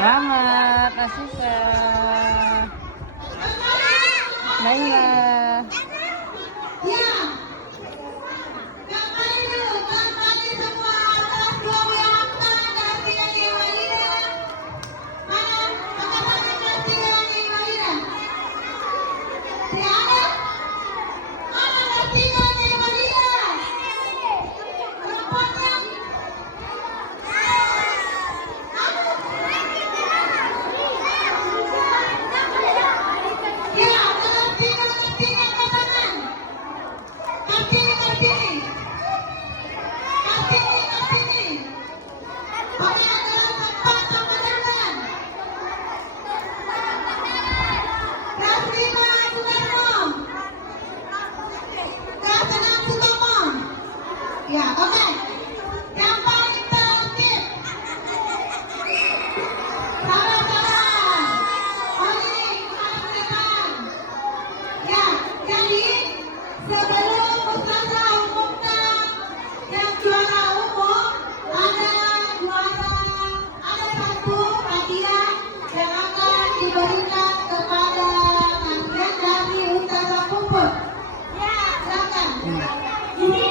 Selamat, Asisa. Naila. Ya, oke. Yang paling tertib. Salam-salam. Oh ini, salam-salam. Ya, jadi sebelum Ustazah umumkan yang juara umum, ada satu hadiah yang akan diberikan kepada kalian dari Ustazah Puput. Ya, silakan. Ini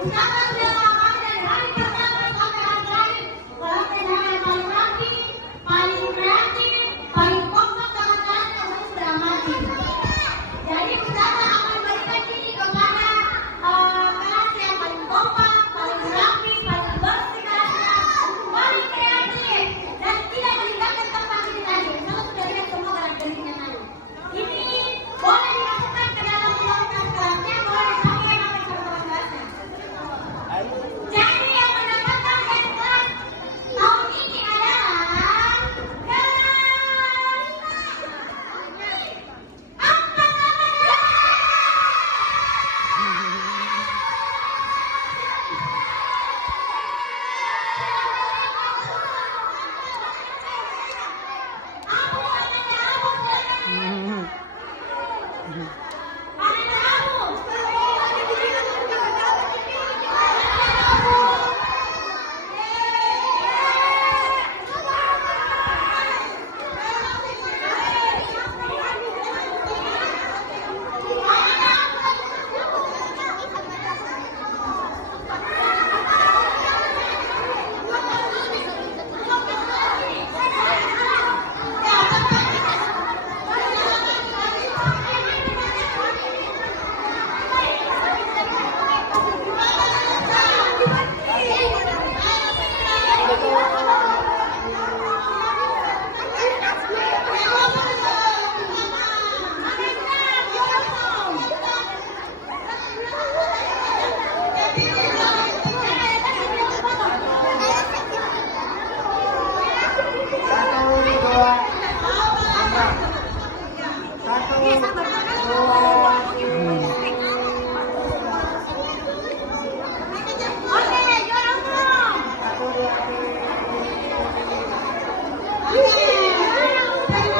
Ustazah sudah lama dari hari pertama sampai hari terakhir walaupun yang paling rapi, paling kreatif, paling kompak dengan kalian yang sudah amati. Jadi Ustazah akan berikan ini kepada kelas yang paling kompak, paling rapi, paling bersih, paling kreatif dan tidak meninggalkan tempat ini tadi. Ustazah sudah lihat semua karakteristiknya tadi. Ini boleh dimasukkan ke dalam kualitas kelasnya, boleh disampaikan apa kelas kelasnya. Jadi yang mendapatkan kelas tahun ini adalah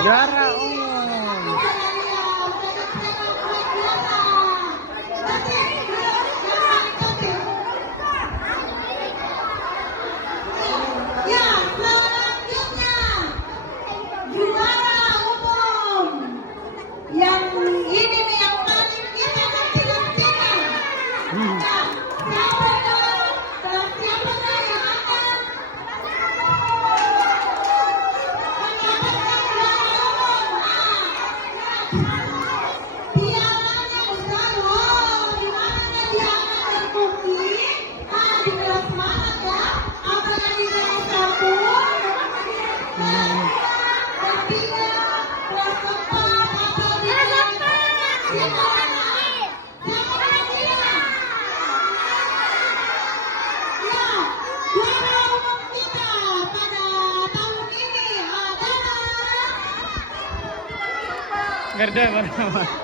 Juara umum. Ya, selanjutnya juara umum yang ini nih yang paling kita nanti-nantikan. Nah, siapa yang akan mendapatkan juara umum? Pialanya besar loh, dimana dia akan terkunci? Di kelas mana ya? Apakah di kelas 1? Kelas 3, kelas 4, atau di kelas 5? Ya, juara umum kita pada tahun ini adalah Garda mana?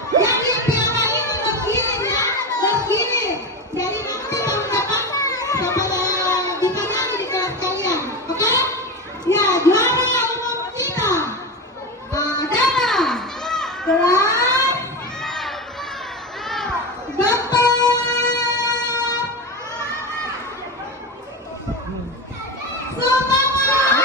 jadi piala ini begini ya, begini. Jadi nanti tahun depan sampai ditanyai di kelas kalian, oke? Ya, juara umum kita adalah kelas Bapak Sumama!